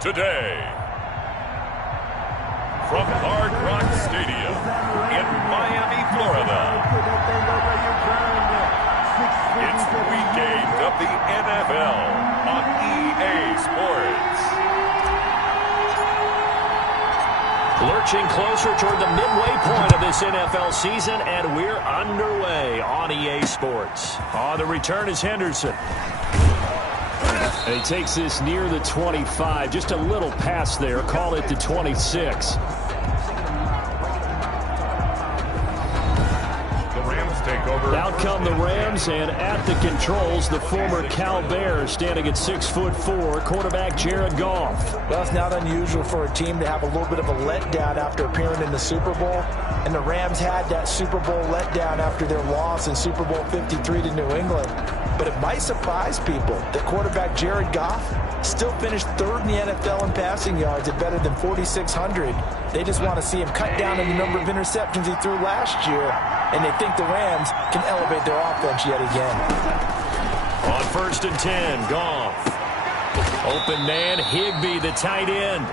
today. From Hard Rock Stadium in Miami, Florida, it's Week 8 of the NFL on EA Sports. Lurching closer toward the midway point of this NFL season, and we're underway on EA Sports. On the return is Henderson. And he takes this near the 25. Just a little pass there. Call it the 26. Out come the Rams, and at the controls, the former Cal Bear standing at 6'4", quarterback Jared Goff. Well, it's not unusual for a team to have a little bit of a letdown after appearing in the Super Bowl. And the Rams had that Super Bowl letdown after their loss in Super Bowl 53 to New England. But it might surprise people that quarterback Jared Goff still finished third in the NFL in passing yards at better than 4,600. They just want to see him cut down on the number of interceptions he threw last year, and they think the Rams can elevate their offense yet again. On 1st and 10, Goff. Open man, Higbee, the tight end.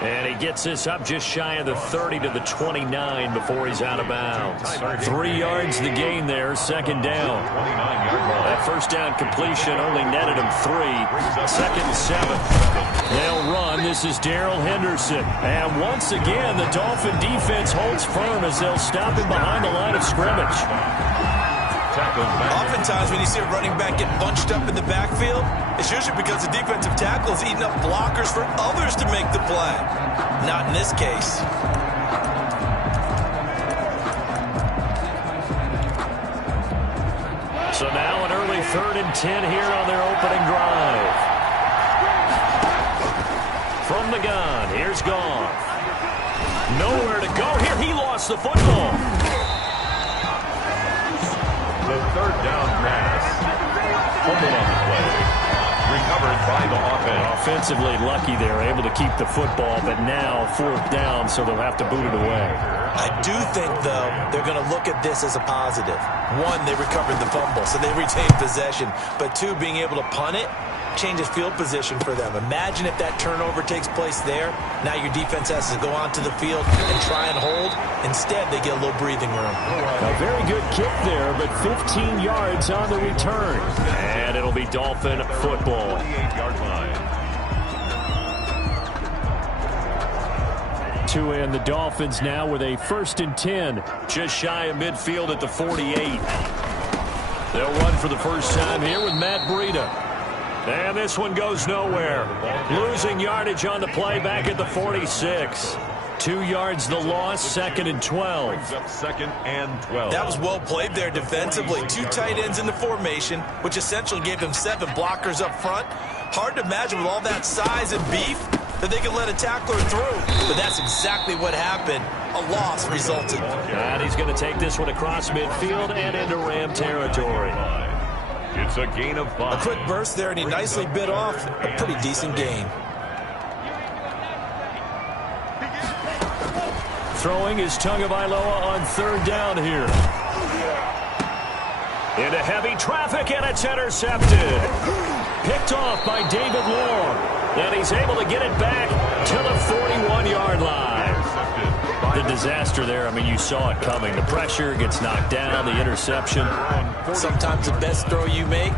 And he gets this up just shy of the 30 to the 29 before he's out of bounds. 3 yards the gain there, second down. That first down completion only netted him 3. 2nd and 7. They'll run. This is Darrell Henderson. And once again, the Dolphin defense holds firm as they'll stop him behind the line of scrimmage. Oftentimes when you see a running back get bunched up in the backfield, it's usually because the defensive tackle is eating up blockers for others to make the play. Not in this case. So now an early 3rd and 10 here on their opening drive. From the gun, here's Goff. Nowhere to go here. He lost the football. The 3rd down pass. Fumble on the play. Recovered by the offense. Offensively lucky they're able to keep the football, but now 4th down, so they'll have to boot it away. I do think, though, they're going to look at this as a positive. 1, they recovered the fumble, so they retained possession. But 2, being able to punt it changes field position for them. Imagine if that turnover takes place there. Now your defense has to go onto the field and try and hold. Instead, they get a little breathing room. A very good kick there, but 15 yards on the return. And it'll be Dolphin football. 28-yard line. To end the Dolphins now with a 1st and 10. Just shy of midfield at the 48. They'll run for the first time here with Matt Breida. And this one goes nowhere. Losing yardage on the play back at the 46. 2 yards the loss, 2nd and 12. Second and 12. That was well played there defensively. 2 tight ends in the formation, which essentially gave them 7 blockers up front. Hard to imagine with all that size and beef that they could let a tackler through. But that's exactly what happened. A loss resulted. And he's going to take this one across midfield and into Ram territory. It's a gain of 5. A quick burst there, and he nicely bit off a pretty decent gain. Throwing is Tagovailoa on 3rd down here. Into heavy traffic, and it's intercepted. Picked off by David Long. And he's able to get it back to the 41-yard line. The disaster there, I mean, you saw it coming. The pressure gets knocked down, the interception. Sometimes the best throw you make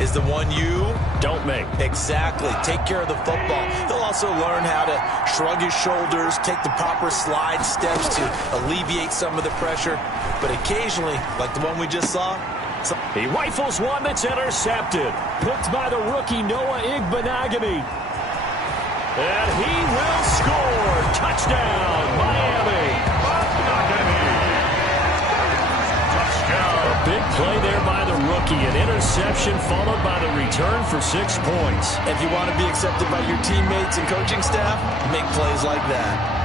is the one you don't make. Exactly. Take care of the football. He'll also learn how to shrug his shoulders, take the proper slide steps to alleviate some of the pressure. But occasionally, like the one we just saw, he rifles one that's intercepted. Picked by the rookie Noah Igbenogany. And he will score. Touchdown, Miami. A big play there by the rookie. An interception followed by the return for 6 points. If you want to be accepted by your teammates and coaching staff, make plays like that.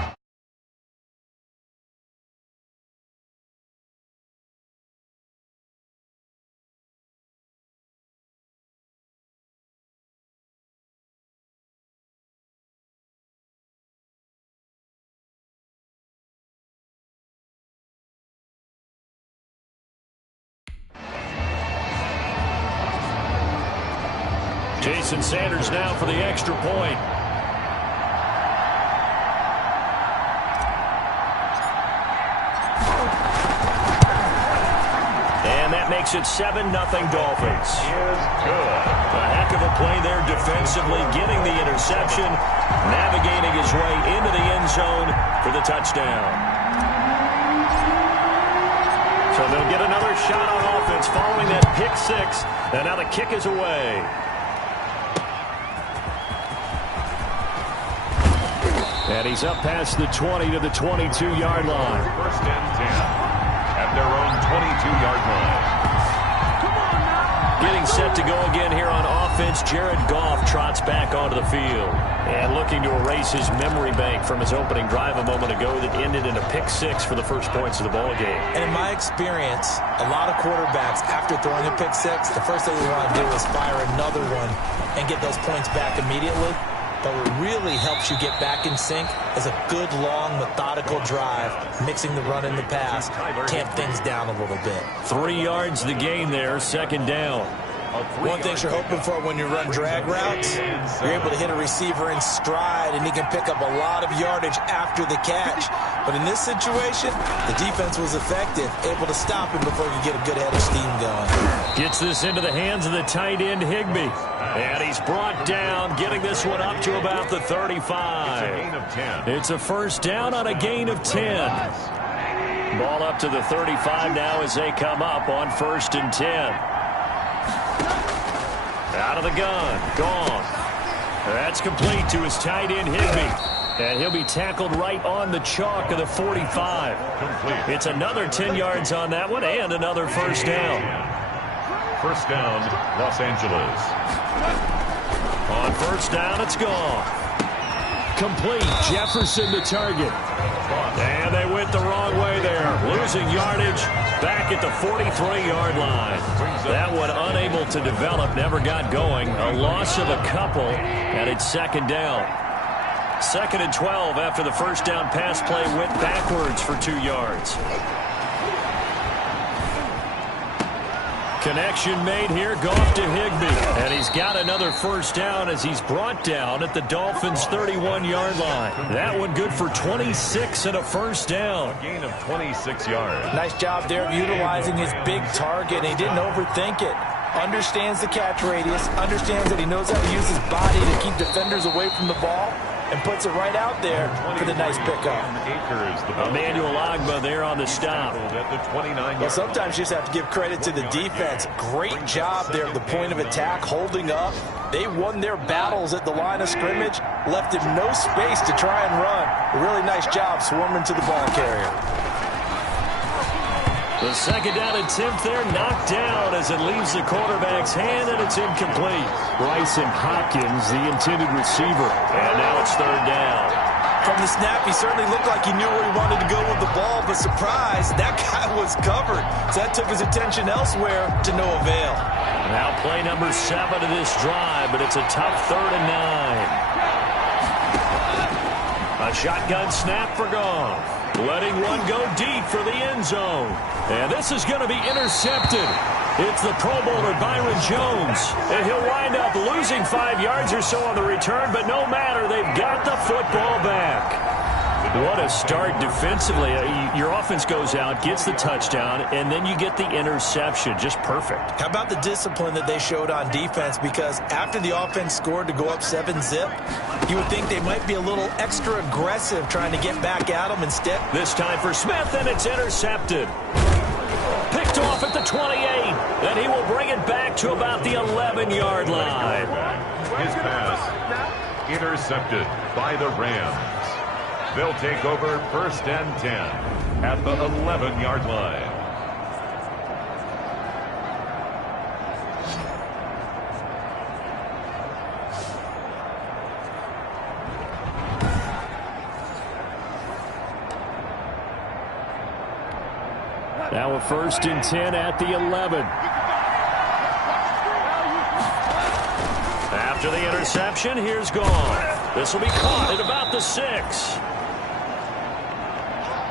Jason Sanders now for the extra point. makes it 7-0 Dolphins. Is good. A heck of a play there defensively, getting the interception, navigating his way into the end zone for the touchdown. So they'll get another shot on offense following that pick six, and now the kick is away. And he's up past the 20 to the 22-yard line. First and 10 at their own 22-yard line. Getting set to go again here on offense, Jared Goff trots back onto the field. And looking to erase his memory bank from his opening drive a moment ago that ended in a pick six for the first points of the ball game. And in my experience, a lot of quarterbacks, after throwing a pick six, the first thing they want to do is fire another one and get those points back immediately. But what really helps you get back in sync is a good, long, methodical drive, mixing the run and the pass, tamp things down a little bit. 3 yards the gain there, second down. One thing you're hoping for when you run drag routes, you're able to hit a receiver in stride, and he can pick up a lot of yardage after the catch. But in this situation, the defense was effective, able to stop him before he could get a good head of steam going. Gets this into the hands of the tight end, Higbee. And he's brought down, getting this one up to about the 35. It's a gain of 10. It's a first down on a gain of 10. Ball up to the 35 now as they come up on first and 10. Out of the gun, gone. That's complete to his tight end, Higbee. And he'll be tackled right on the chalk of the 45. Complete. It's another 10 yards on that one and another first down. First down, Los Angeles. On first down, it's gone. Complete. Jefferson to target. And they went the wrong way there. Losing yardage back at the 43-yard line. That one unable to develop, never got going. A loss of a couple, and it's second down. Second and 12 after the first down pass play went backwards for 2 yards. Connection made here, Goff to Higbee. And he's got another first down as he's brought down at the Dolphins' 31-yard line. That one good for 26 and a first down. A gain of 26 yards. Nice job there of utilizing his big target. He didn't overthink it. Understands the catch radius. Understands that he knows how to use his body to keep defenders away from the ball. And puts it right out there for the nice pickup. Emmanuel Ogbah there on the stop. Well, sometimes you just have to give credit to the defense. Great job there at the point of attack, holding up. They won their battles at the line of scrimmage, left him no space to try and run. A really nice job swarming to the ball carrier. The second down attempt there knocked down as it leaves the quarterback's hand, and it's incomplete. Bryson Hopkins, the intended receiver. And now it's third down. From the snap, he certainly looked like he knew where he wanted to go with the ball, but surprise, that guy was covered. So that took his attention elsewhere to no avail. Now play number 7 of this drive, but it's a tough 3rd and 9. A shotgun snap for Goff. Letting one go deep for the end zone. And this is going to be intercepted. It's the Pro Bowler Byron Jones. And he'll wind up losing 5 yards or so on the return, but no matter, they've got the football back. What a start defensively. Your offense goes out, gets the touchdown, and then you get the interception. Just perfect. How about the discipline that they showed on defense? Because after the offense scored to go up 7-zip, you would think they might be a little extra aggressive trying to get back at them instead. This time for Smith, and it's intercepted. Picked off at the 28, and he will bring it back to about the 11-yard line. His pass intercepted by the Rams. They'll take over first and 10 at the 11-yard line. Now a first and 10 at the 11. After the interception, here's Goff. This will be caught at about the 6.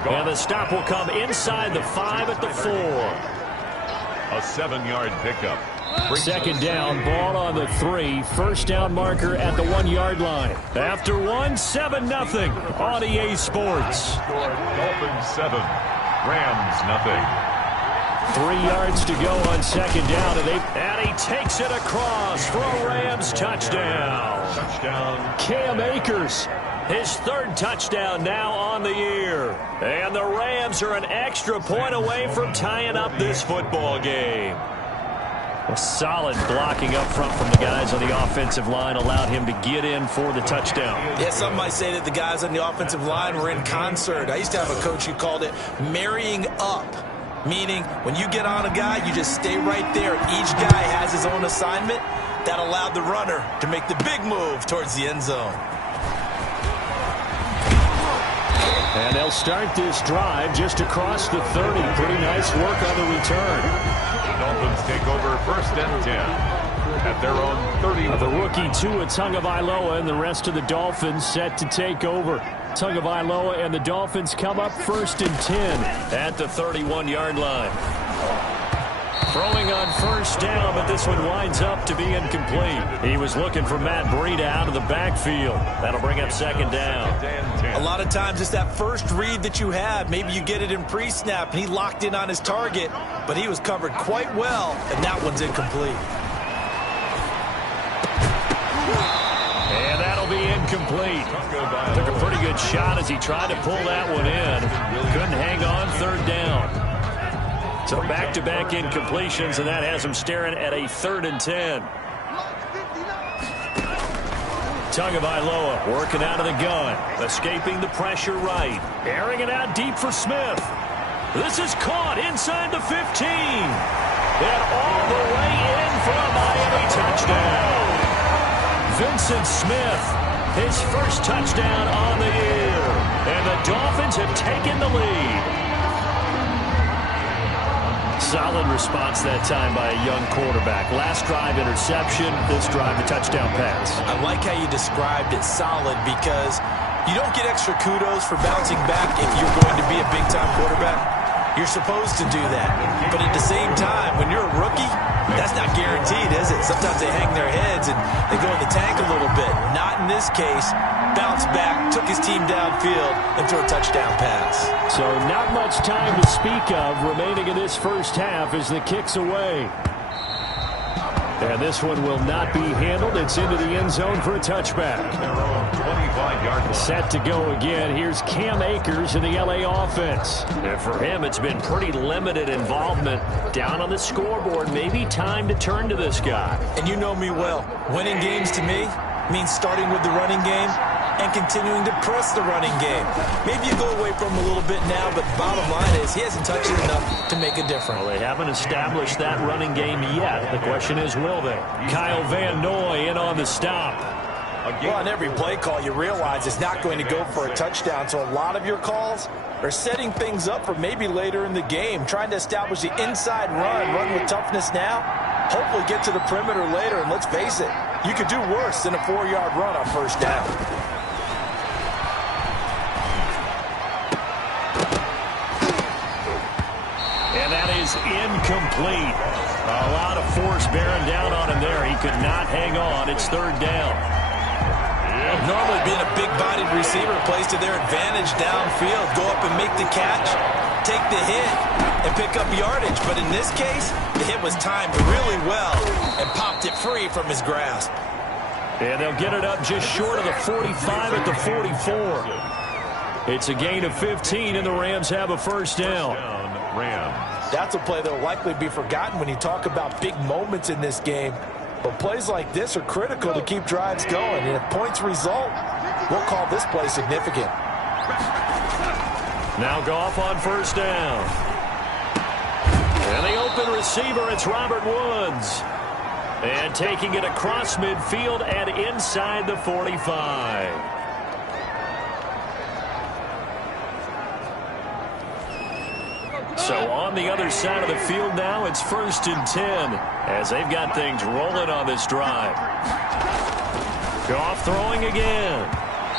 And the stop will come inside the 5 at the 4. A 7-yard pickup. Second down, ball on the 3. First down marker at the 1-yard line. After 1, 7-0 on EA Sports. Dolphins 7, Rams 0. 3 yards to go on second down, and he takes it across for a Rams touchdown. Cam Akers, his third touchdown now on the year. And the Rams are an extra point away from tying up this football game. A solid blocking up front from the guys on the offensive line allowed him to get in for the touchdown. Yeah, some might say that the guys on the offensive line were in concert. I used to have a coach who called it marrying up, meaning when you get on a guy, you just stay right there. Each guy has his own assignment. That allowed the runner to make the big move towards the end zone. And they'll start this drive just across the 30. Pretty nice work on the return. The Dolphins take over first and 10 at their own 30. The rookie Tua Tagovailoa and the rest of the Dolphins set to take over. Tagovailoa and the Dolphins come up first and 10 at the 31-yard line. Throwing on first down, but this one winds up to be incomplete. He was looking for Matt Breida out of the backfield. That'll bring up second down. A lot of times it's that first read that you have. Maybe you get it in pre-snap, and he locked in on his target, but he was covered quite well, and that one's incomplete. And that'll be incomplete. Took a pretty good shot as he tried to pull that one in. Couldn't hang on third down. So back-to-back incompletions, and that has him staring at a 3rd and 10. Tagovailoa working out of the gun, escaping the pressure right, airing it out deep for Smith. This is caught inside the 15, and all the way in for a Miami touchdown. Vincent Smith, his first touchdown on the year, and the Dolphins have taken the lead. Solid response that time by a young quarterback. Last drive, interception. This drive, the touchdown pass. I like how you described it solid because you don't get extra kudos for bouncing back if you're going to be a big-time quarterback. You're supposed to do that. But at the same time, when you're a rookie, that's not guaranteed, is it? Sometimes they hang their heads and they go in the tank a little bit. Not in this case. Bounced back, took his team downfield, and threw a touchdown pass. So not much time to speak of remaining in this first half as the kick's away. And this one will not be handled. It's into the end zone for a touchback. 25-yard. Set to go again. Here's Cam Akers in the LA offense. And for him, it's been pretty limited involvement. Down on the scoreboard, maybe time to turn to this guy. And you know me well. Winning games to me means starting with the running game and continuing to press the running game. Maybe you go away from him a little bit now, but bottom line is he hasn't touched it enough to make a difference. Well, they haven't established that running game yet. The question is, will they? Kyle Van Noy in on the stop. Well, on every play call, you realize it's not going to go for a touchdown, so a lot of your calls are setting things up for maybe later in the game, trying to establish the inside run with toughness now, hopefully get to the perimeter later, and let's face it, you could do worse than a 4-yard run on first down. And that is incomplete. A lot of force bearing down on him there. He could not hang on. It's third down. Normally being a big-bodied receiver plays to their advantage downfield. Go up and make the catch, take the hit, and pick up yardage. But in this case, the hit was timed really well and popped it free from his grasp. And they'll get it up just short of the 45 at the 44. It's a gain of 15, and the Rams have a first down. Rams. That's a play that will likely be forgotten when you talk about big moments in this game. But plays like this are critical to keep drives going. And if points result, we'll call this play significant. Now Goff on first down. And the open receiver, it's Robert Woods. And taking it across midfield and inside the 45. So on the other side of the field now, it's first and 10 as they've got things rolling on this drive. Goff throwing again.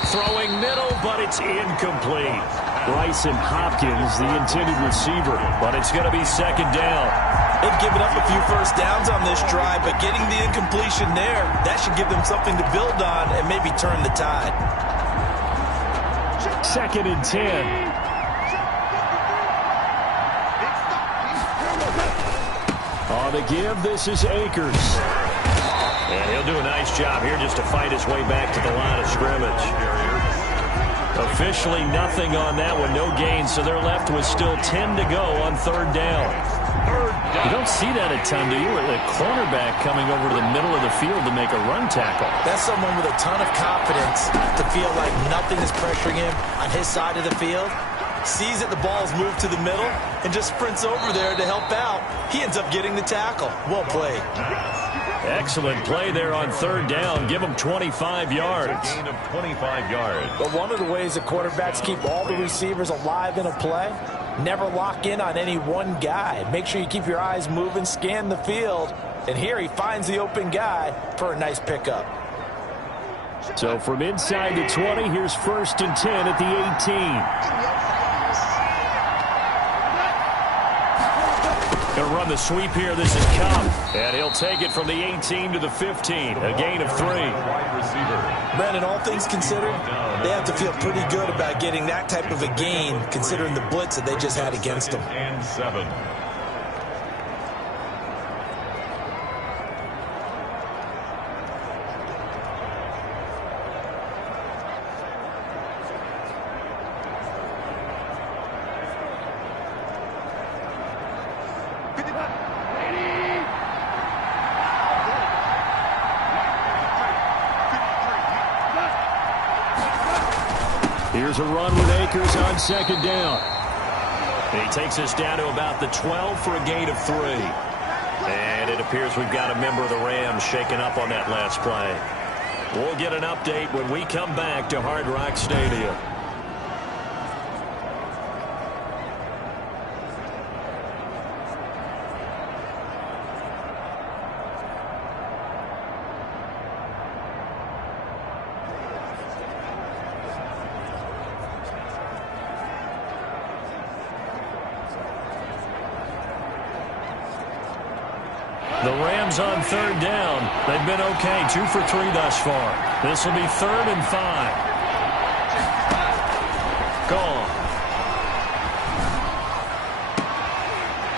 Throwing middle, but it's incomplete. Bryson Hopkins, the intended receiver, but it's going to be second down. They've given up a few first downs on this drive, but getting the incompletion there, that should give them something to build on and maybe turn the tide. Second and 10. On the give, this is Akers. And he'll do a nice job here just to fight his way back to the line of scrimmage. Officially nothing on that one, no gain, so they're left with still 10 to go on third down. You don't see that a ton, do you? A cornerback coming over to the middle of the field to make a run tackle. That's someone with a ton of confidence to feel like nothing is pressuring him on his side of the field. Sees that the ball's moved to the middle and just sprints over there to help out. He ends up getting the tackle. Well played. Excellent play there on third down. Give him 25 yards. A gain of 25 yards. But one of the ways that quarterbacks keep all the receivers alive in a play, never lock in on any one guy. Make sure you keep your eyes moving, scan the field, and here he finds the open guy for a nice pickup. So from inside the 20, here's 1st and 10 at the 18. Going to run the sweep here. This is Cobb. And he'll take it from the 18 to the 15. A gain of 3. Wide receiver. Brandon, all things considered, they have to feel pretty good about getting that type of a gain considering the blitz that they just had against them. And 7. Here's a run with Akers on 2nd down. And he takes us down to about the 12 for a gain of 3. And it appears we've got a member of the Rams shaken up on that last play. We'll get an update when we come back to Hard Rock Stadium. The Rams on 3rd down. They've been okay, 2 for 3 thus far. This will be 3rd and 5. Gone.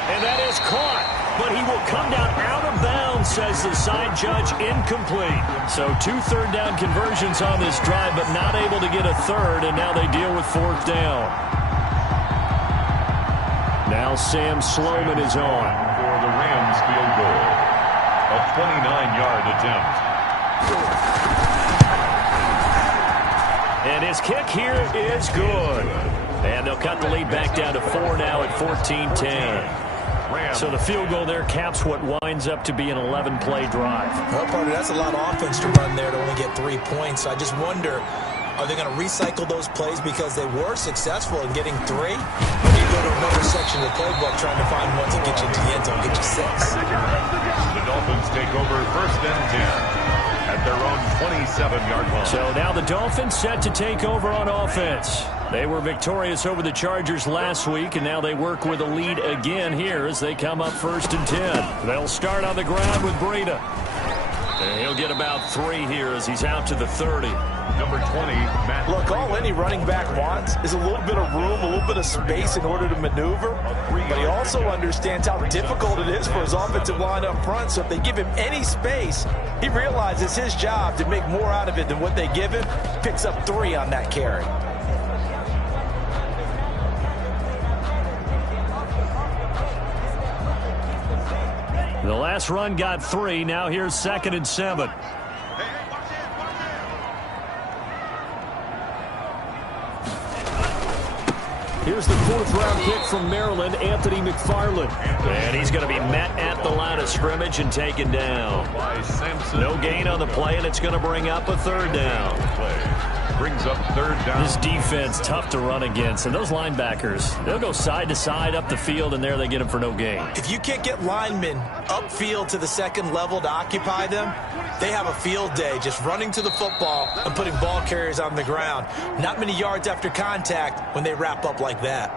And that is caught, but he will come down out of bounds, says the side judge, incomplete. So 2 third down conversions on this drive, but not able to get a third, and now they deal with 4th down. Now Sam Sloman is on. For the Rams field goal. A 29-yard attempt. And his kick here is good. And they'll cut the lead back down to 4 now at 14-10. So the field goal there caps what winds up to be an 11-play drive. Well, partner, that's a lot of offense to run there to only get 3 points. I just wonder, are they going to recycle those plays because they were successful in getting 3? Or do you go to another section of the playbook trying to find one to get you to the end zone, get you 6? The Dolphins take over 1st and 10 at their own 27-yard line. So now the Dolphins set to take over on offense. They were victorious over the Chargers last week, and now they work with a lead again here as they come up 1st and 10. They'll start on the ground with Breida. And he'll get about 3 here as he's out to the 30. Number 20, Matt. Look, all any running back wants is a little bit of room, a little bit of space in order to maneuver. But he also understands how difficult it is for his offensive line up front. So if they give him any space, he realizes his job to make more out of it than what they give him. Picks up 3 on that carry. The last run got 3. Now here's 2nd and 7. Here's the 4th-round pick from Maryland, Anthony McFarland. And he's going to be met at the line of scrimmage and taken down. No gain on the play, and it's going to bring up a 3rd down. Brings up 3rd down. This defense, tough to run against. And those linebackers, they'll go side to side up the field, and there they get them for no gain. If you can't get linemen upfield to the 2nd level to occupy them, they have a field day just running to the football and putting ball carriers on the ground. Not many yards after contact when they wrap up like that.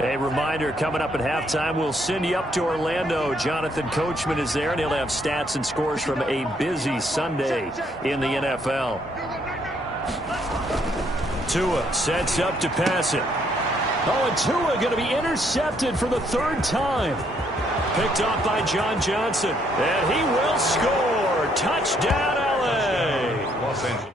A reminder, coming up at halftime, we'll send you up to Orlando. Jonathan Coachman is there, and he'll have stats and scores from a busy Sunday in the NFL. Tua sets up to pass it. Oh, and Tua going to be intercepted for the third time. Picked off by John Johnson, and he will score. Touchdown, L.A. Los Angeles.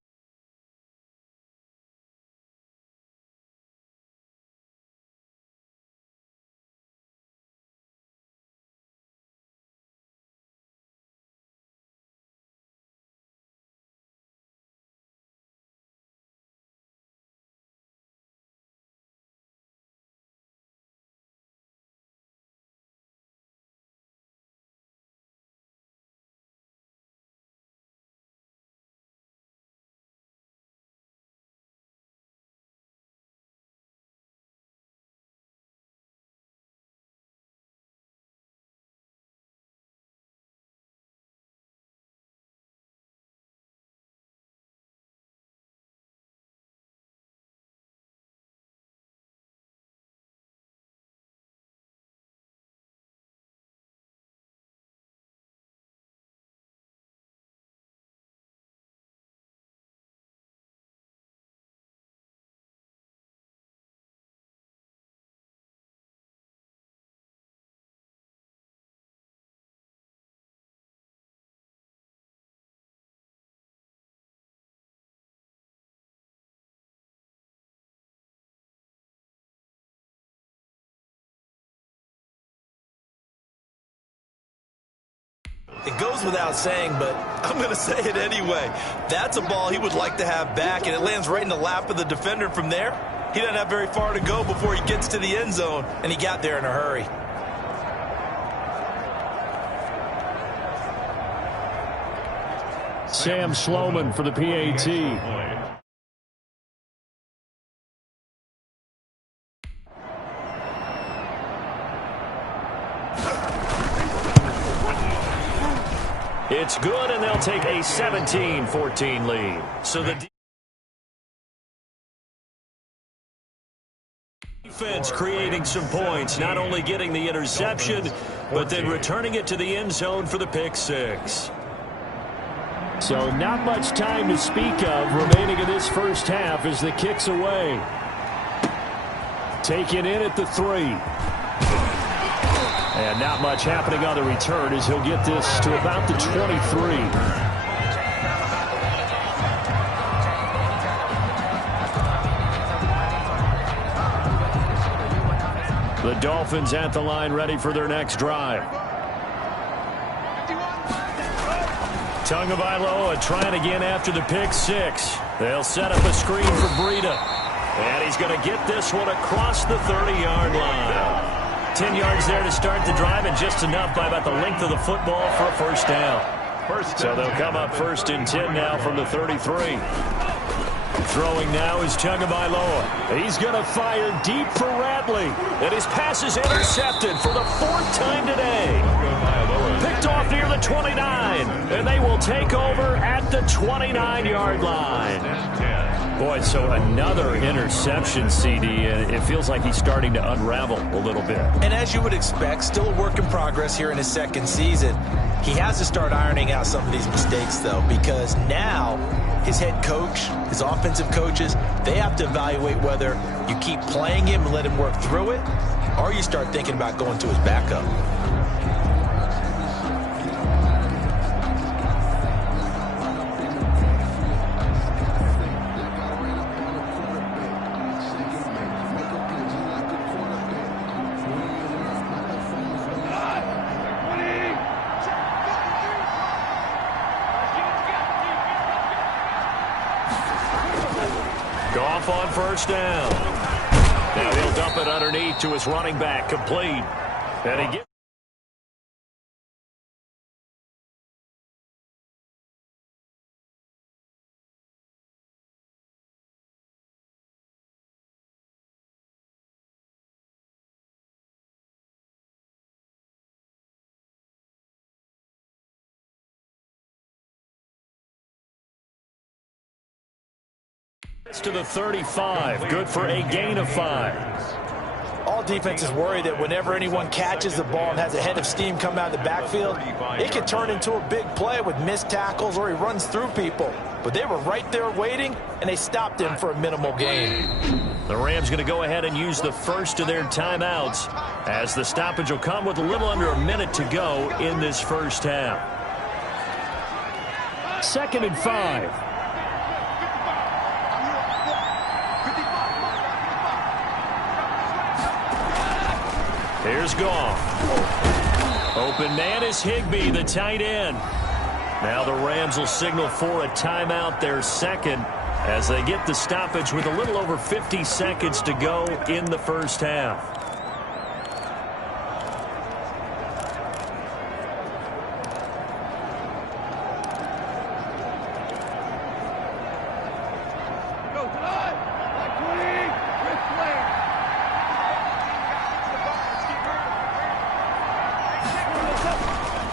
It goes without saying, but I'm going to say it anyway. That's a ball he would like to have back, and it lands right in the lap of the defender from there. He doesn't have very far to go before he gets to the end zone, and he got there in a hurry. Sam Sloman for the PAT. It's good, and they'll take a 17-14 lead. So the defense creating some points, not only getting the interception, but then returning it to the end zone for the pick six. So not much time to speak of remaining in this first half as the kick's away. Taken in at the 3. And not much happening on the return as he'll get this to about the 23. The Dolphins at the line ready for their next drive. Tagovailoa trying again after the pick six. They'll set up a screen for Breida. And he's going to get this one across the 30-yard line. 10 yards there to start the drive, and just enough by about the length of the football for a first down. So they'll come up 1st and 10 now from the 33. Throwing now is Tagovailoa. He's going to fire deep for Radley. And his pass is intercepted for the 4th time today. Picked off near the 29. And they will take over at the 29-yard line. Boy, so another interception, CD. It feels like he's starting to unravel a little bit. And as you would expect, still a work in progress here in his second season. He has to start ironing out some of these mistakes, though, because now his head coach, his offensive coaches, they have to evaluate whether you keep playing him and let him work through it, or you start thinking about going to his backup. Goff on first down. Now he'll dump it underneath to his running back, complete. And he gets to the 35. Good for a gain of 5. All defenses worry that whenever anyone catches the ball and has a head of steam come out of the backfield, it can turn into a big play with missed tackles or he runs through people. But they were right there waiting, and they stopped him for a minimal gain. The Rams going to go ahead and use the first of their timeouts, as the stoppage will come with a little under a minute to go in this first half. 2nd and 5. Here's Goff. Open man is Higbee, the tight end. Now the Rams will signal for a timeout, their second, as they get the stoppage with a little over 50 seconds to go in the first half.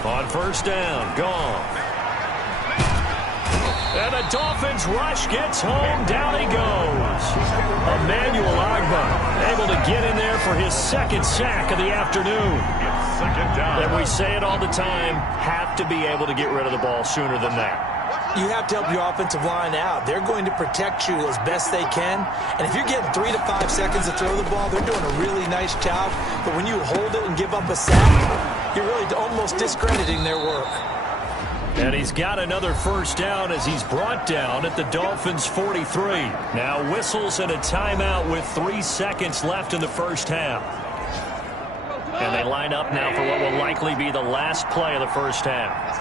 On first down, Goff. And the Dolphins rush gets home. Down he goes. Emmanuel Ogbah able to get in there for his second sack of the afternoon. Second down. And we say it all the time, have to be able to get rid of the ball sooner than that. You have to help your offensive line out. They're going to protect you as best they can. And if you're getting 3 to 5 seconds to throw the ball, they're doing a really nice job. But when you hold it and give up a sack, you're really almost discrediting their work. And he's got another first down as he's brought down at the Dolphins' 43. Now whistles and a timeout with 3 seconds left in the first half. And they line up now for what will likely be the last play of the first half.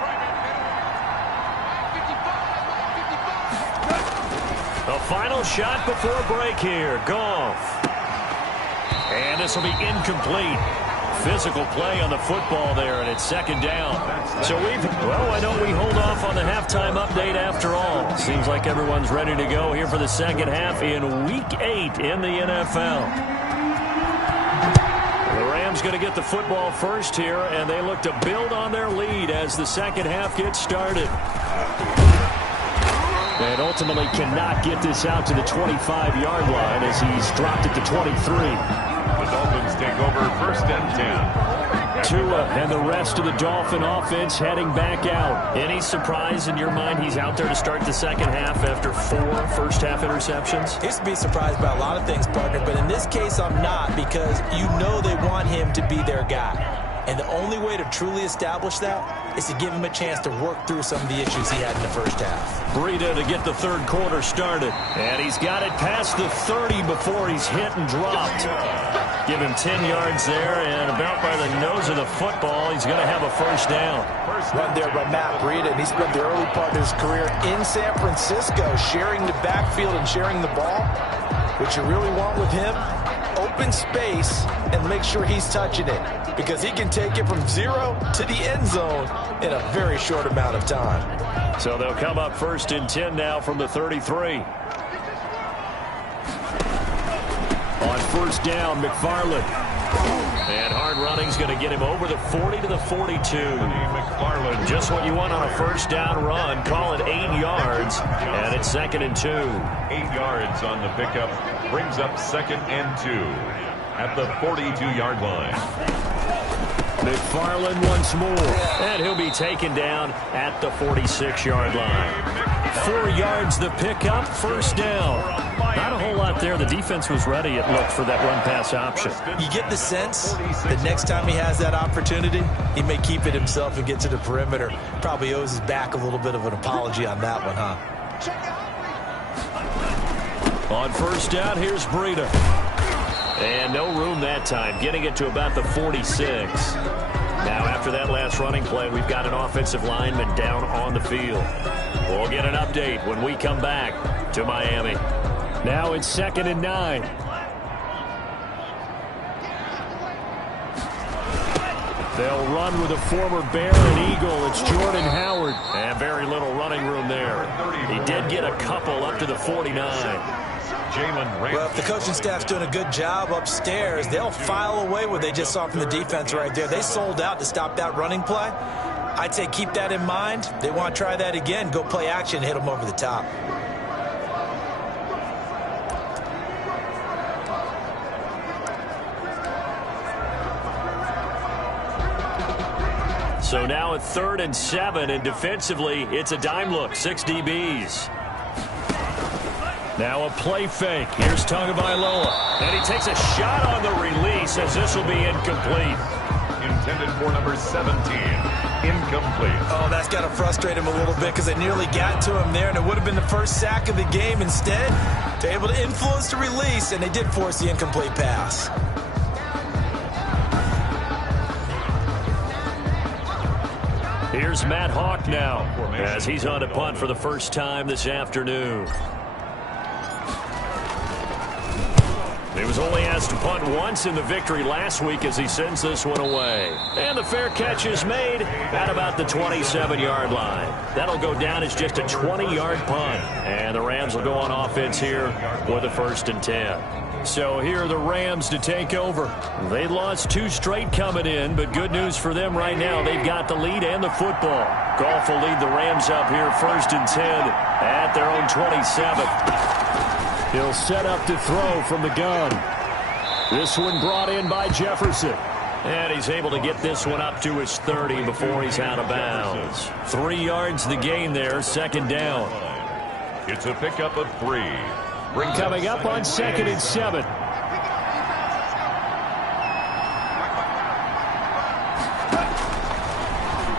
The final shot before break here. Goff. And this will be incomplete. Physical play on the football there, and it's second down. So why don't we hold off on the halftime update after all? Seems like everyone's ready to go here for the second half in Week 8 in the NFL. The Rams going to get the football first here, and they look to build on their lead as the second half gets started. And ultimately cannot get this out to the 25-yard line as he's dropped it to 23. The Dolphins take over first and 10. Tua and the rest of the Dolphin offense heading back out. Any surprise in your mind he's out there to start the second half after 4 first-half interceptions? Used to be surprised by a lot of things, partner, but in this case I'm not, because you know they want him to be their guy. And the only way to truly establish that is to give him a chance to work through some of the issues he had in the first half. Breida to get the third quarter started. And he's got it past the 30 before he's hit and dropped. Give him 10 yards there, and about by the nose of the football, he's going to have a first down. Run there by Matt Breida, and he spent the early part of his career in San Francisco sharing the backfield and sharing the ball. What you really want with him, open space and make sure he's touching it, because he can take it from 0 to the end zone in a very short amount of time. So they'll come up first and 10 now from the 33. On first down, McFarland. And hard running's going to get him over the 40 to the 42. McFarland. Just what you want on a first down run. Call it 8 yards, and it's 2nd and 2. 8 yards on the pickup. Brings up 2nd and 2 at the 42-yard line. McFarland once more, and he'll be taken down at the 46-yard line. 4 yards the pickup, first down. Not a whole lot there. The defense was ready, it looked, for that run-pass option. You get the sense that next time he has that opportunity, he may keep it himself and get to the perimeter. Probably owes his back a little bit of an apology on that one, huh? On first down, here's Breida. And no room that time, getting it to about the 46. Now, after that last running play, we've got an offensive lineman down on the field. We'll get an update when we come back to Miami. Now it's 2nd and 9. They'll run with a former Bear and Eagle. It's Jordan Howard. And very little running room there. He did get a couple up to the 49. Well, if the coaching staff's doing a good job upstairs, they'll file away what they just saw from the defense right there. They sold out to stop that running play. I'd say keep that in mind. They want to try that again. Go play action, hit them over the top. So now at 3rd and 7, and defensively, it's a dime look, 6 DBs. Now a play fake. Here's Tagovailoa. And he takes a shot on the release as this will be incomplete. Intended for number 17. Incomplete. Oh, that's got to frustrate him a little bit because they nearly got to him there, and it would have been the first sack of the game. Instead, they're able to influence the release, and they did force the incomplete pass. Here's Matt Hawk now as he's on a punt for the first time this afternoon. He was only asked to punt once in the victory last week as he sends this one away. And the fair catch is made at about the 27-yard line. That'll go down as just a 20-yard punt. And the Rams will go on offense here with a 1st and 10. So here are the Rams to take over. They lost 2 straight coming in, but good news for them right now. They've got the lead and the football. Goff will lead the Rams up here 1st and 10 at their own 27. He'll set up to throw from the gun. This one brought in by Jefferson. And he's able to get this one up to his 30 before he's out of bounds. 3 yards the gain there, 2nd down. It's a pickup of 3. Coming up on 2nd and 7.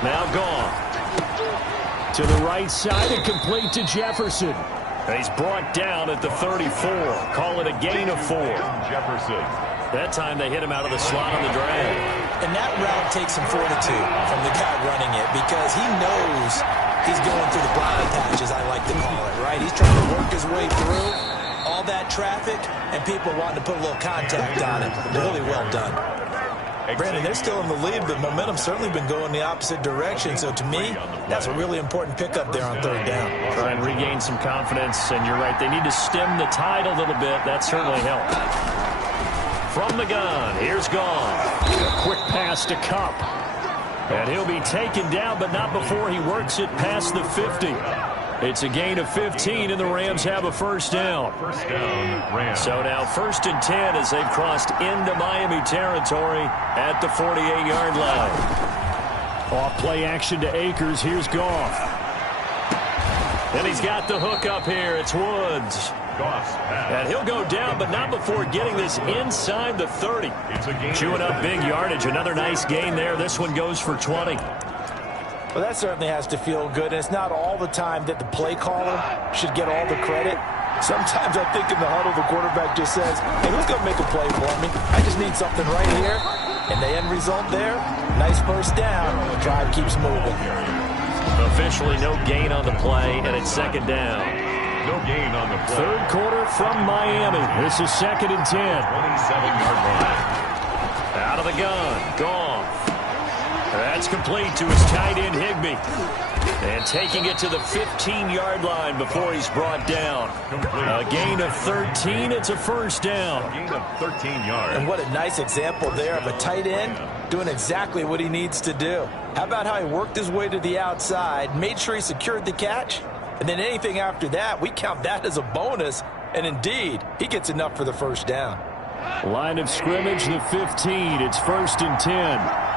Now Goff. To the right side and complete to Jefferson. And he's brought down at the 34. Call it a gain of 4. Jefferson. That time they hit him out of the slot on the drag. And that route takes some fortitude from the guy running it because he knows he's going through the blind patch, as I like to call it, right? He's trying to work his way through all that traffic and people wanting to put a little contact on it. Really well done. Brandon, they're still in the lead, but momentum's certainly been going the opposite direction. So to me, that's a really important pickup there on 3rd down. Try and regain some confidence, and you're right. They need to stem the tide a little bit. That certainly helped. From the gun, here's Goff. A quick pass to Kupp. And he'll be taken down, but not before he works it past the 50. It's a gain of 15, and the Rams have a 1st down. 1st down, Rams. So now 1st and 10 as they've crossed into Miami territory at the 48-yard line. Off play action to Akers. Here's Goff. And he's got the hook up here. It's Woods. And he'll go down, but not before getting this inside the 30. Chewing up big yardage. Another nice gain there. This one goes for 20. Well, that certainly has to feel good. And it's not all the time that the play caller should get all the credit. Sometimes I think in the huddle, the quarterback just says, hey, who's going to make a play for me? I just need something right here. And the end result there, nice 1st down. The drive keeps moving. Officially no gain on the play, and it's 2nd down. No gain on the play. 3rd quarter from Miami. This is 2nd and 10. 27-yard line. Out of the gun. Goff. That's complete to his tight end, Higbee. And taking it to the 15-yard line before he's brought down. A gain of 13. It's a 1st down. A gain of 13 yards. And what a nice example there of a tight end doing exactly what he needs to do. How about how he worked his way to the outside, made sure he secured the catch, and then anything after that, we count that as a bonus. And indeed, he gets enough for the 1st down. Line of scrimmage, the 15. It's 1st and 10.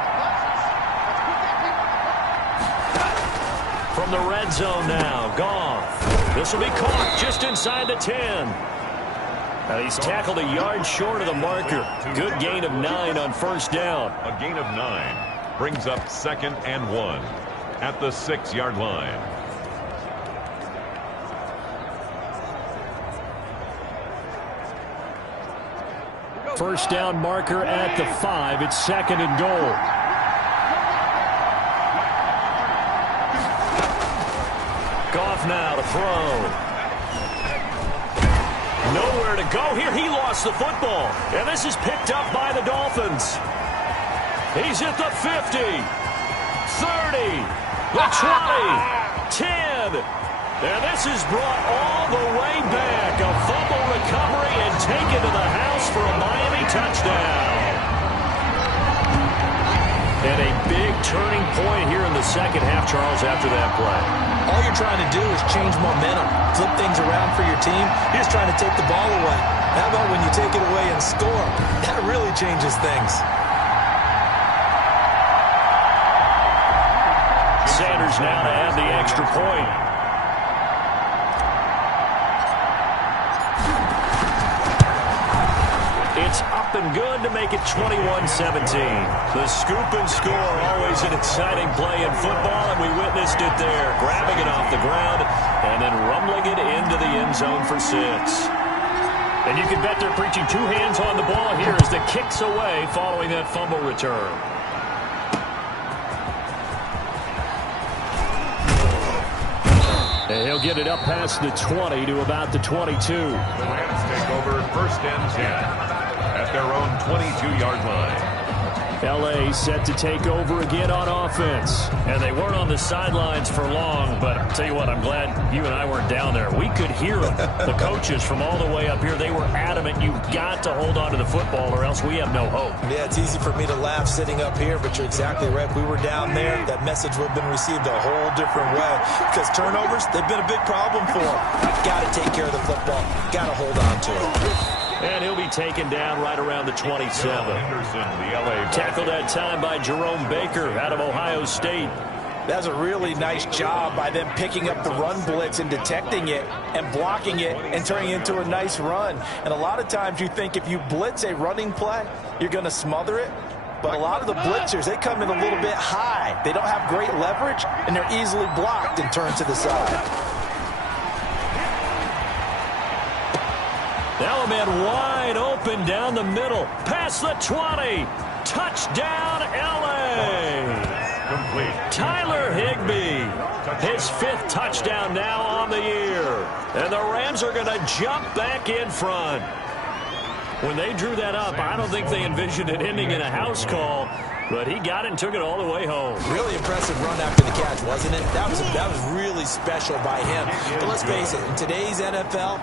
From the red zone now, Goff. This will be caught just inside the 10. And he's tackled a yard short of the marker. Good gain of 9 on 1st down. A gain of 9 brings up 2nd and 1 at the 6-yard line. First down marker at the 5. It's 2nd and goal. Goff now to throw. Nowhere to go here. He lost the football. And this is picked up by the Dolphins. He's at the 50, 30, the 20, 10. And this is brought all the way back. A fumble recovery and taken to the house for a Miami touchdown. And a big turning point here in the 2nd half, Charles, after that play. All you're trying to do is change momentum, flip things around for your team. You're just trying to take the ball away. How about when you take it away and score? That really changes things. advantage now to add the extra point. It's up and good to make it 21-17. The scoop and score, always an exciting play in football, and we witnessed it there, grabbing it off the ground and then rumbling it into the end zone for 6. And you can bet they're preaching two hands on the ball here as the kick's away following that fumble return. And he'll get it up past the 20 to about the 22. The Rams take over 1st and 10 at their own 22-yard line. L.A. set to take over again on offense. And they weren't on the sidelines for long, but I'll tell you what, I'm glad you and I weren't down there. We could hear them. The coaches from all the way up here, they were adamant, you've got to hold on to the football or else we have no hope. Yeah, it's easy for me to laugh sitting up here, but you're exactly right. If we were down there, that message would have been received a whole different way. Because turnovers, they've been a big problem for them. Got to take care of the football. Got to hold on to it. And he'll be taken down right around the 27. Tackled that time by Jerome Baker out of Ohio State. That's a really nice job by them picking up the run blitz and detecting it and blocking it and turning it into a nice run. And a lot of times you think if you blitz a running play, you're going to smother it. But a lot of the blitzers, they come in a little bit high. They don't have great leverage, and they're easily blocked and turned to the side. Element wide open down the middle. Past the 20. Touchdown, L.A. Complete. Tyler Higbee. His 5th touchdown now on the year. And the Rams are going to jump back in front. When they drew that up, I don't think they envisioned it ending in a house call. But he got it and took it all the way home. Really impressive run after the catch, wasn't it? That was really special by him. But let's face it, in today's NFL,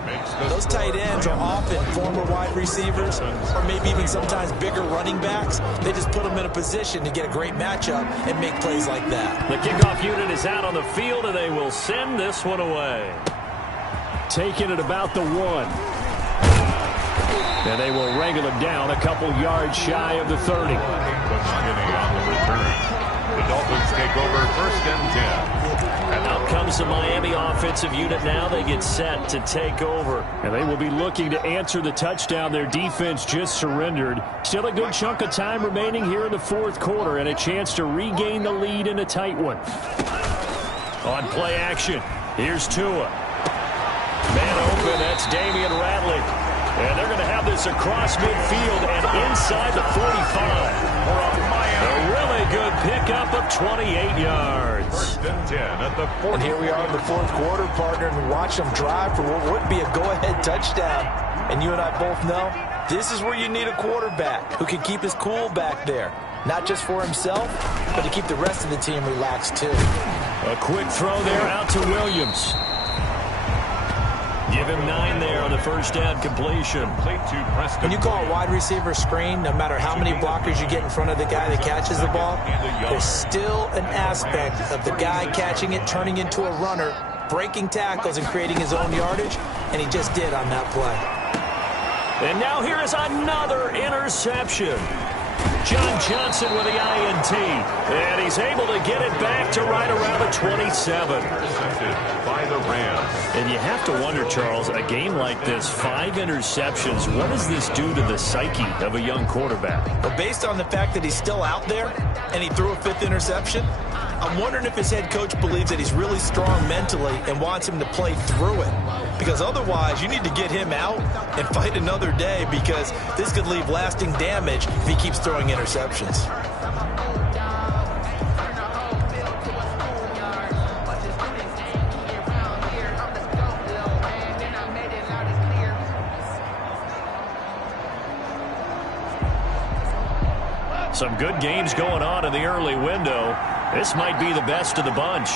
those tight ends are often former wide receivers or maybe even sometimes bigger running backs. They just put them in a position to get a great matchup and make plays like that. The kickoff unit is out on the field, and they will send this one away. Taking it about the 1. And they will wrangle him down a couple yards shy of the 30. On the return. The Dolphins take over 1st and 10. And out comes the Miami offensive unit now. They get set to take over. And they will be looking to answer the touchdown their defense just surrendered. Still a good chunk of time remaining here in the 4th quarter and a chance to regain the lead in a tight one. On play action, here's Tua. Man open, that's Damian Ratley. And they're going to have this across midfield and inside the 45. A really good pickup of 28 yards. 1st and 10 at the 40. And here we are in the 4th quarter, partner, and watch them drive for what would be a go-ahead touchdown. And you and I both know this is where you need a quarterback who can keep his cool back there. Not just for himself, but to keep the rest of the team relaxed too. A quick throw there out to Williams. Give him 9 there on the 1st down completion. When you call a wide receiver screen, no matter how many blockers you get in front of the guy that catches the ball, there's still an aspect of the guy catching it, turning into a runner, breaking tackles and creating his own yardage, and he just did on that play. And now here is another interception. John Johnson with the INT, and he's able to get it back to right around the 27. By the Rams. And you have to wonder, Charles, a game like this, 5 interceptions, what does this do to the psyche of a young quarterback? Well, based on the fact that he's still out there and he threw a 5th interception, I'm wondering if his head coach believes that he's really strong mentally and wants him to play through it. Because otherwise, you need to get him out and fight another day because this could leave lasting damage if he keeps throwing interceptions. Some good games going on in the early window. This might be the best of the bunch.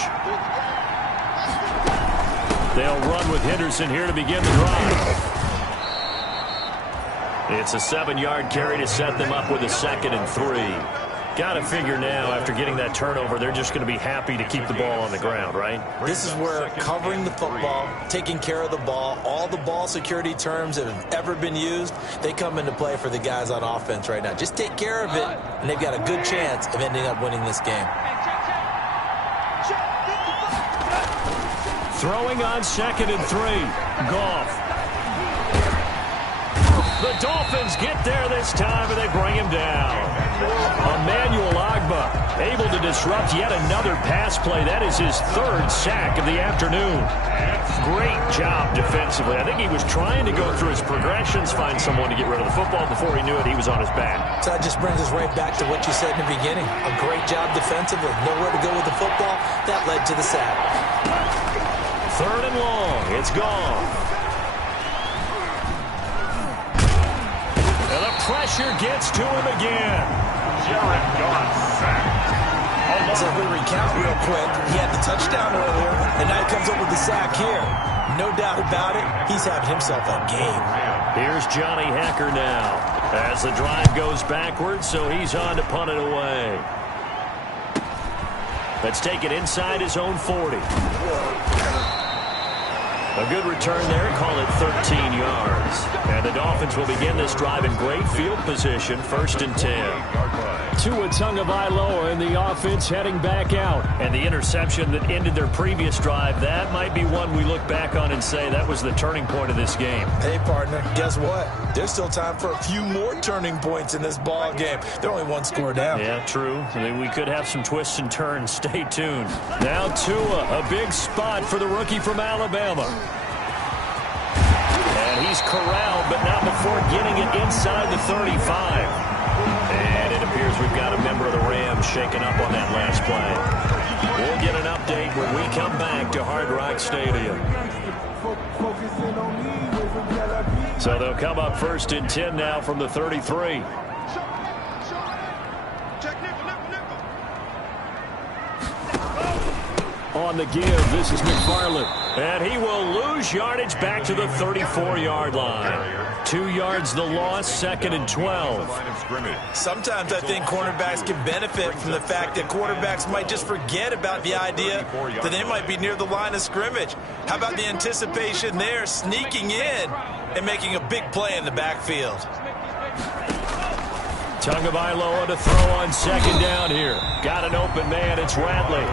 They'll run with Henderson here to begin the drive. It's a 7-yard carry to set them up with a 2nd and 3. Got to figure now, after getting that turnover, they're just going to be happy to keep the ball on the ground, right? This is where covering the football, taking care of the ball, all the ball security terms that have ever been used, they come into play for the guys on offense right now. Just take care of it, and they've got a good chance of ending up winning this game. Throwing on 2nd and 3. Goff. The Dolphins get there this time, and they bring him down. Emmanuel Ogbah able to disrupt yet another pass play. That is his 3rd sack of the afternoon. Great job defensively. I think he was trying to go through his progressions, find someone to get rid of the football. Before he knew it, he was on his back. So that just brings us right back to what you said in the beginning. A great job defensively. Nowhere to go with the football. That led to the sack. 3rd and long. It's gone. And the pressure gets to him again. Jared Goff sacked. So if we recount real quick, he had the touchdown earlier, and now he comes up with the sack here. No doubt about it, he's having himself a game. Here's Johnny Hecker now as the drive goes backwards, so he's on to punt it away. Let's take it inside his own 40. A good return there, call it 13 yards. And the Dolphins will begin this drive in great field position, 1st and 10. Tua Tagovailoa in the offense heading back out. And the interception that ended their previous drive, that might be one we look back on and say that was the turning point of this game. Hey, partner, guess what? There's still time for a few more turning points in this ball game. They're only 1 score down. Yeah, true. I mean, we could have some twists and turns. Stay tuned. Now Tua, a big spot for the rookie from Alabama. And he's corralled, but not before getting it inside the 35. And it appears we've got a member of the Rams shaken up on that last play. We'll get an update when we come back to Hard Rock Stadium. So they'll come up 1st and 10 now from the 33. On the give, this is McFarland. And he will lose yardage back to the 34-yard line. 2 yards the loss, 2nd and 12. Sometimes I think cornerbacks can benefit from the fact that quarterbacks might just forget about the idea that they might be near the line of scrimmage. How about the anticipation there, sneaking in and making a big play in the backfield? Tagovailoa to throw on 2nd down here. Got an open man, it's Radley.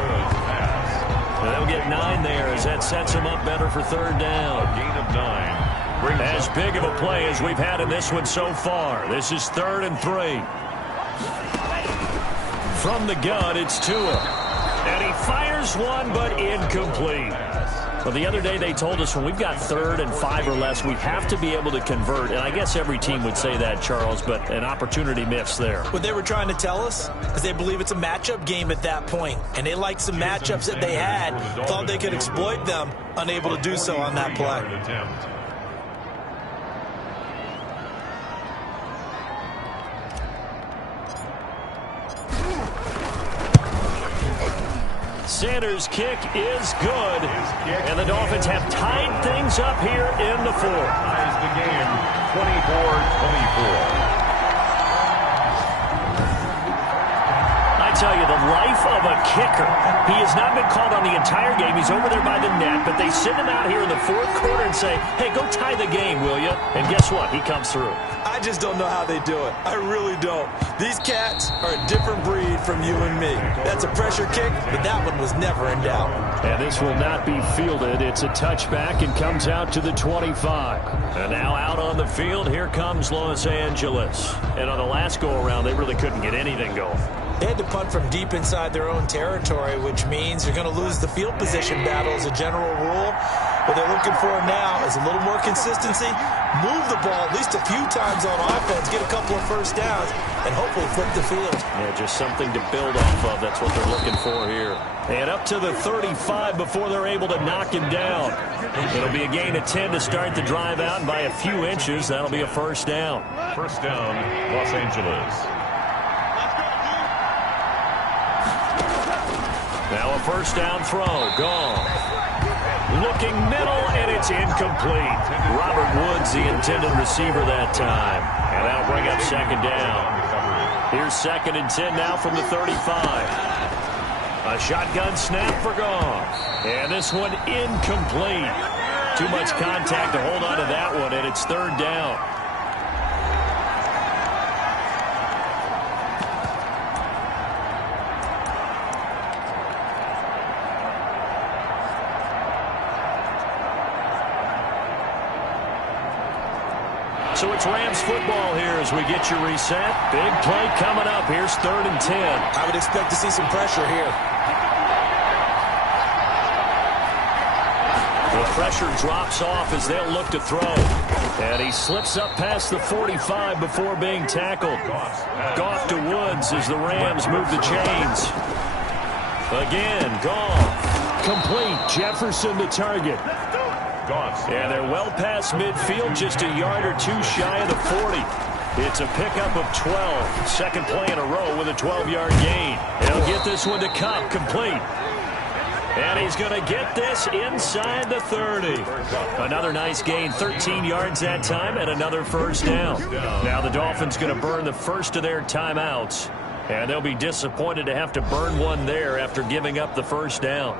They'll get 9 there as that sets him up better for 3rd down. A gain of 9. As big of a play as we've had in this one so far. This is 3rd and 3. From the gun, it's Tua. And he fires one, but incomplete. Well, the other day they told us when we've got 3rd and 5 or less, we have to be able to convert. And I guess every team would say that, Charles, but an opportunity missed there. What they were trying to tell us is they believe it's a matchup game at that point. And they liked some matchups that they had, thought they could exploit them, unable to do so on that play. Sanders' kick is good, and the Dolphins have tied things up here in the 4th. Ties the game 24-24. I tell you, the life of a kicker. He has not been called on the entire game. He's over there by the net, but they send him out here in the 4th quarter and say, hey, go tie the game, will you? And guess what? He comes through. I just don't know how they do it. I really don't. These cats are a different breed from you and me. That's a pressure kick, but that one was never in doubt. And this will not be fielded. It's a touchback and comes out to the 25. And now out on the field, here comes Los Angeles. And on the last go-around, they really couldn't get anything going. They had to punt from deep inside their own territory, which means they're going to lose the field position battle as a general rule. What they're looking for now is a little more consistency, move the ball at least a few times on offense, get a couple of first downs, and hopefully flip the field. Yeah, just something to build off of. That's what they're looking for here. And up to the 35 before they're able to knock him down. It'll be a gain of 10 to start the drive out, and by a few inches, that'll be a first down. First down, Los Angeles. Now a first down throw. Gone. Looking middle, and it's incomplete. Robert Woods, the intended receiver that time. And that'll bring up 2nd down. Here's 2nd and 10 now from the 35. A shotgun snap for Goff. And this one incomplete. Too much contact to hold on to that one, and it's 3rd down. So it's Rams football here as we get you reset. Big play coming up. Here's 3rd and 10. I would expect to see some pressure here. The pressure drops off as they'll look to throw. And he slips up past the 45 before being tackled. Goff to Woods as the Rams move the chains. Again, Goff. Complete. Jefferson to target. And they're well past midfield, just a yard or two shy of the 40. It's a pickup of 12. Second play in a row with a 12-yard gain. He'll get this one to Cup, complete. And he's going to get this inside the 30. Another nice gain, 13 yards that time, and another first down. Now the Dolphins going to burn the first of their timeouts. And they'll be disappointed to have to burn one there after giving up the first down.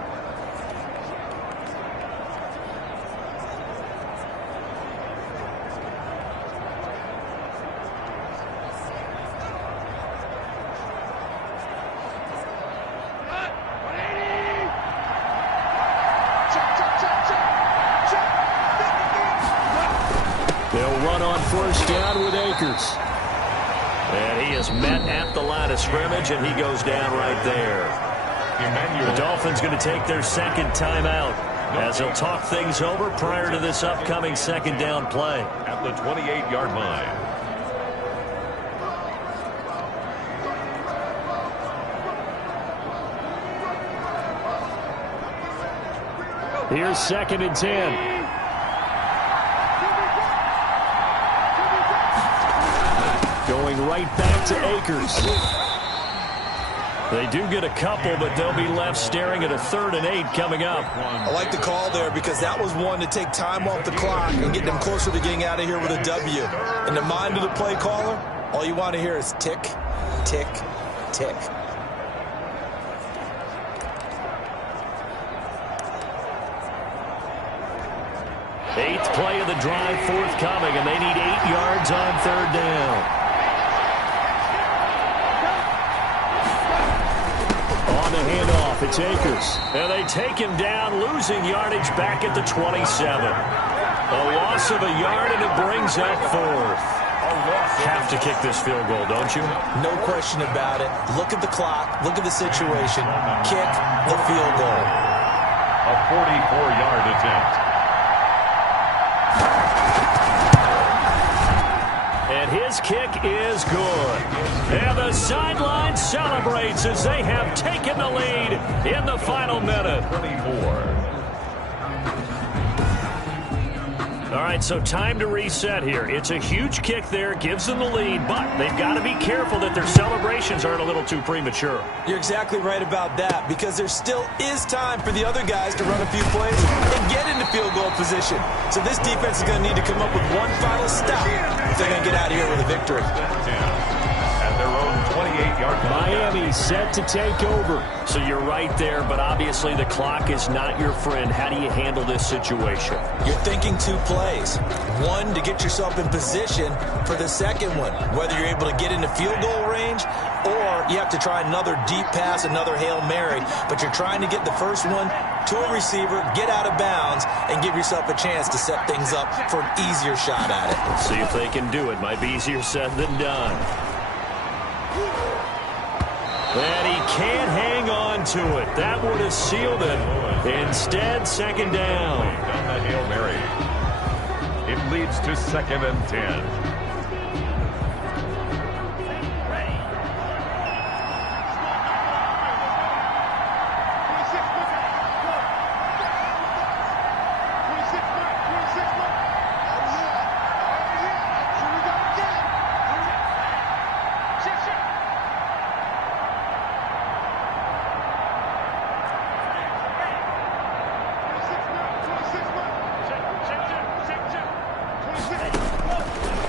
First down with Akers. And he is met at the line of scrimmage, and he goes down right there. The Dolphins going to take their second timeout as they'll talk things over prior to this upcoming second down play. At the 28-yard line. Here's 2nd and 10. Going right back to Akers. They do get a couple, but they'll be left staring at a 3rd and 8 coming up. I like the call there because that was one to take time off the clock and get them closer to getting out of here with a W. In the mind of the play caller, all you want to hear is tick, tick, tick. Eighth play of the drive forthcoming, and they need 8 yards on 3rd down. On the handoff, it's Akers. And they take him down, losing yardage back at the 27. A loss of a yard, and it brings up 4th. Have to kick this field goal, don't you? No question about it. Look at the clock. Look at the situation. Kick the field goal. A 44-yard attempt. And his kick is good. And the sideline celebrates as they have taken the lead in the final minute. 24. All right, so time to reset here. It's a huge kick there, gives them the lead, but they've got to be careful that their celebrations aren't a little too premature. You're exactly right about that, because there still is time for the other guys to run a few plays and get into field goal position. So this defense is going to need to come up with one final stop if they're going to get out of here with a victory. At their own 28-yard line. Miami set to take over. So you're right there, but obviously the clock is not your friend. How do you handle this situation? You're thinking 2 plays. One, to get yourself in position for the second one, whether you're able to get into field goal range or you have to try another deep pass, another Hail Mary, but you're trying to get the first one to a receiver, get out of bounds, and give yourself a chance to set things up for an easier shot at it. Let's see if they can do it. Might be easier said than done. And he can't hang on to it. That would have sealed it. Instead, second down. On the Hail Mary. It leads to 2nd and 10.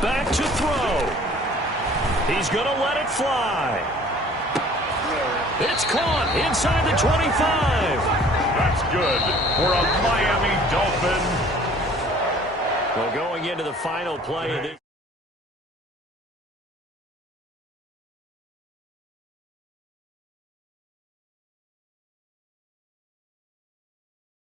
Back to throw. He's going to let it fly. It's caught inside the 25. That's good for a Miami Dolphin. Well, going into the final play.